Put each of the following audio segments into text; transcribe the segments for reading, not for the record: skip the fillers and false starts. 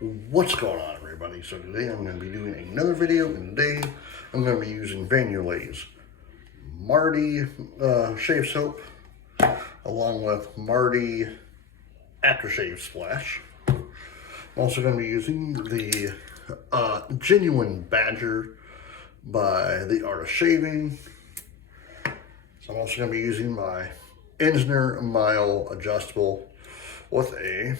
What's going on, everybody? So today I'm going to be doing another video, and today I'm going to be using Yulay's Marty shave soap along with Marty aftershave splash. I'm also going to be using the Genuine Badger by The Art of Shaving. So I'm also going to be using my Ensner Mile adjustable with a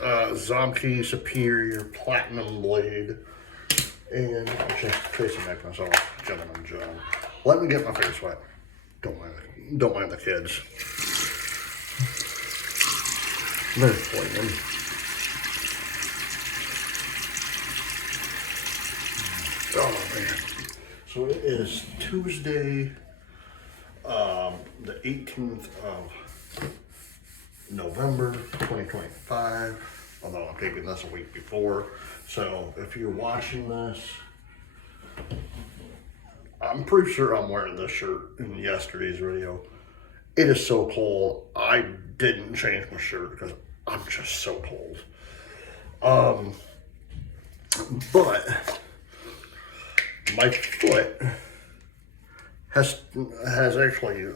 Zomke Superior Platinum blade, and just tracing back myself, gentleman John. Let me get my face wet. Don't mind the kids. They're playing. Oh man! So it is Tuesday, the 18th of November 2025, although I'm taking this a week before. So if you're watching this, I'm pretty sure I'm wearing this shirt in yesterday's video. It is so cold. I didn't change my shirt because I'm just so cold. But my foot has actually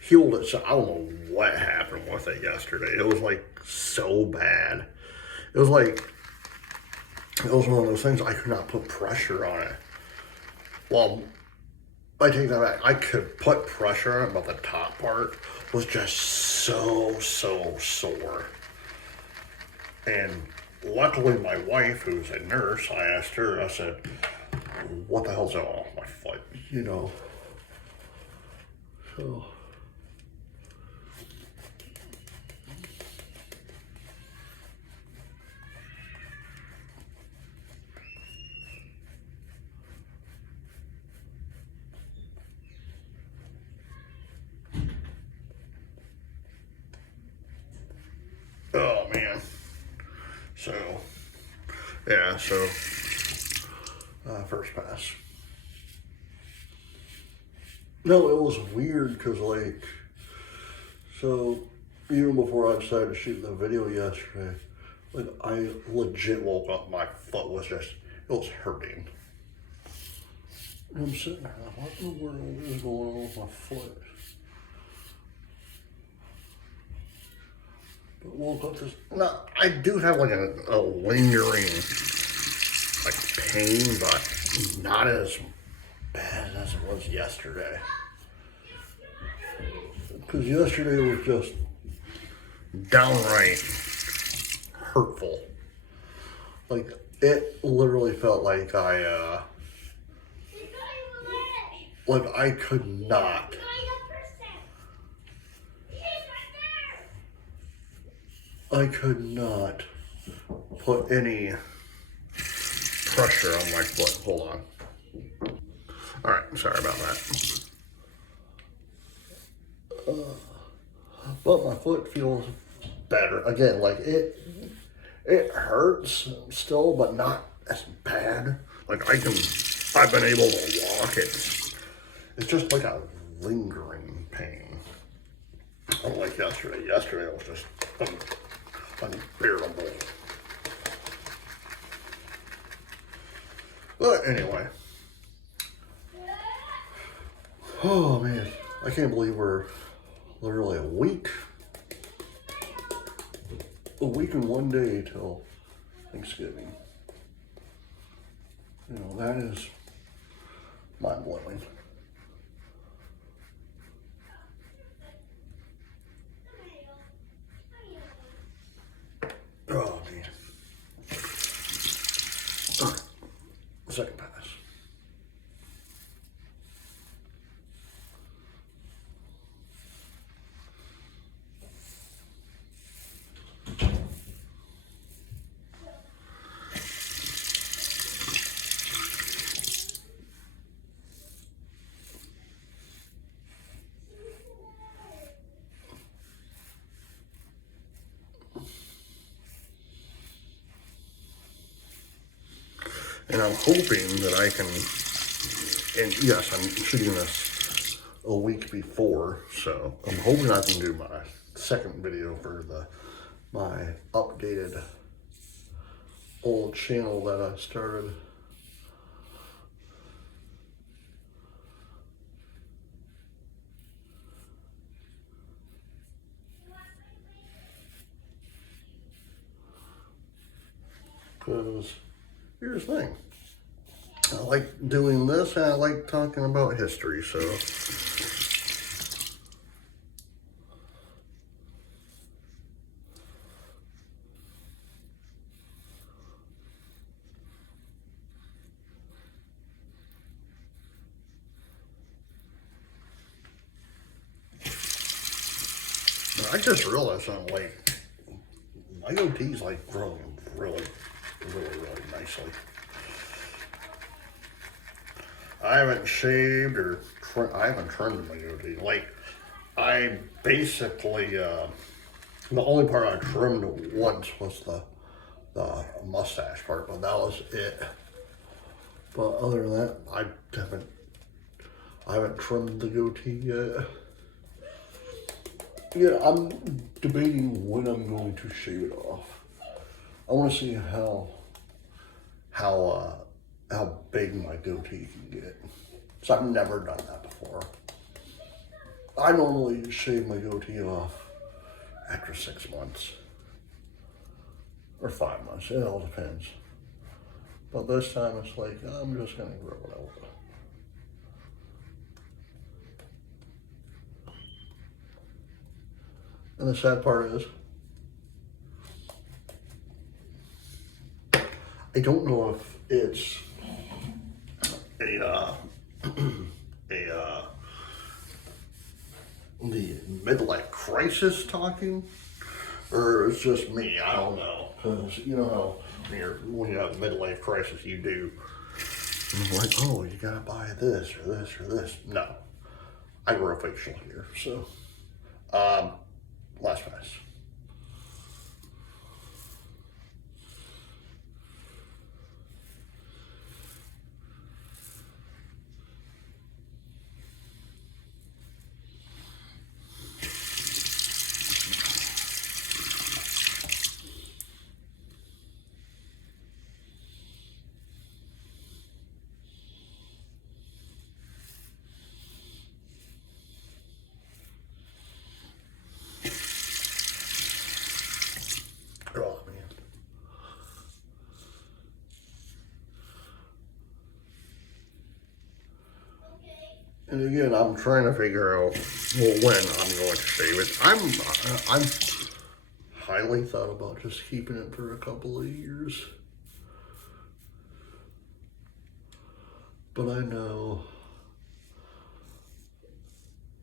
healed it, so I don't know what happened with it yesterday. It was like so bad. It was one of those things I could not put pressure on it. Well, I take that back. I could put pressure on it, but the top part was just so sore. And luckily my wife, who's a nurse, I asked her, I said, what the hell's going on with my foot? You know. So oh man. So yeah, first pass. No, it was weird because so even before I decided to shoot the video yesterday, I legit woke up, my foot was it was hurting. And I'm sitting there, what in the world is going on with my foot? But woke up no, I do have a lingering pain, but not as bad as it was yesterday. Because yesterday was just downright hurtful. It literally felt like I could not. I could not put any pressure on my foot. Hold on. All right, sorry about that. But my foot feels better. Again, it hurts still, but not as bad. I've been able to walk. It's just like a lingering pain. Unlike yesterday. Yesterday it was just unbearable. But anyway. Oh man, I can't believe we're literally a week and 1 day till Thanksgiving. You know, that is mind-blowing. Oh man. All right, second pass. And I'm hoping that I can, and yes, I'm shooting this a week before, so I'm hoping I can do my second video for my updated old channel that I started. Because here's the thing. I like doing this and I like talking about history, so. I just realized I'm like, my goatee's like growing really nicely. I haven't shaved or I haven't trimmed my goatee. Like, I basically, the only part I trimmed once was the mustache part, but that was it. But other than that, I haven't trimmed the goatee yet. Yeah, I'm debating when I'm going to shave it off. I want to see how big my goatee can get. So I've never done that before. I normally shave my goatee off after 6 months or 5 months. It all depends. But this time it's like, I'm just gonna grow it out. And the sad part is, I don't know if it's the midlife crisis talking, or it's just me. I don't know, because you know how when you have a midlife crisis, you do. And like, oh, you gotta buy this or this or this. No, I grow facial hair, so last pass. Oh man. And again, I'm trying to figure out when I'm going to shave it. I'm highly thought about just keeping it for a couple of years, but I know,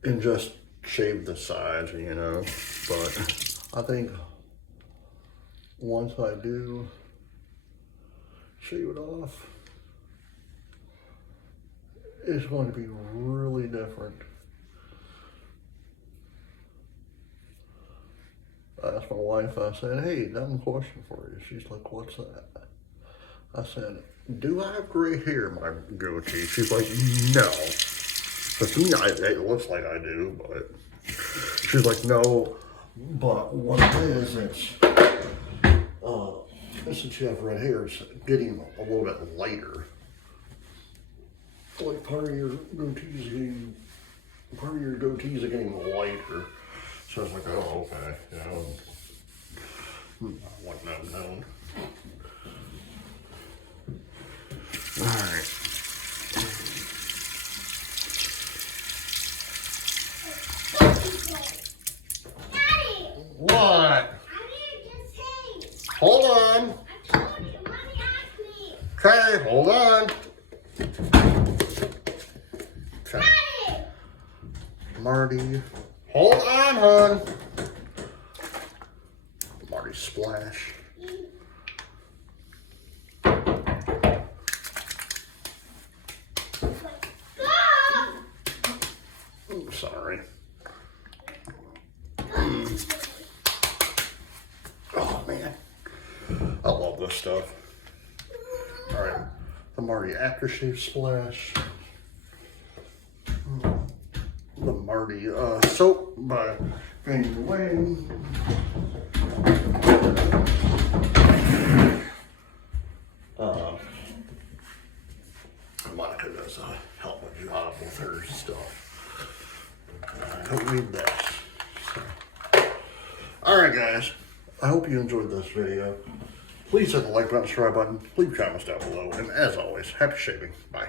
and just shave the sides, you know. But I think once I do shave it off, it's going to be really different. I asked my wife, I said, hey, dumb question for you. She's like, what's that? I said, do I have gray hair in my goatee? She's like, no. For me, it looks like I do, but she's like, no. But what it is, it's, since you have red hair, it's getting a little bit lighter. Like part of your goatees are getting lighter. So I was like, oh, okay, you know, I wasn't that known. All right. Daddy! What? I need to sing. Hold on. I told you, Mommy asked me. Okay, hold on. Okay. Daddy! Marty. Hold on, hon. Marty splash. Ooh, sorry. Oh man, I love this stuff. All right, the Marty aftershave splash. The Marty soap by Yulay. Monica does a hell of a job with her stuff. I don't need that. So. Alright guys, I hope you enjoyed this video. Please hit the like button, subscribe button, leave comments down below, and as always, happy shaving. Bye.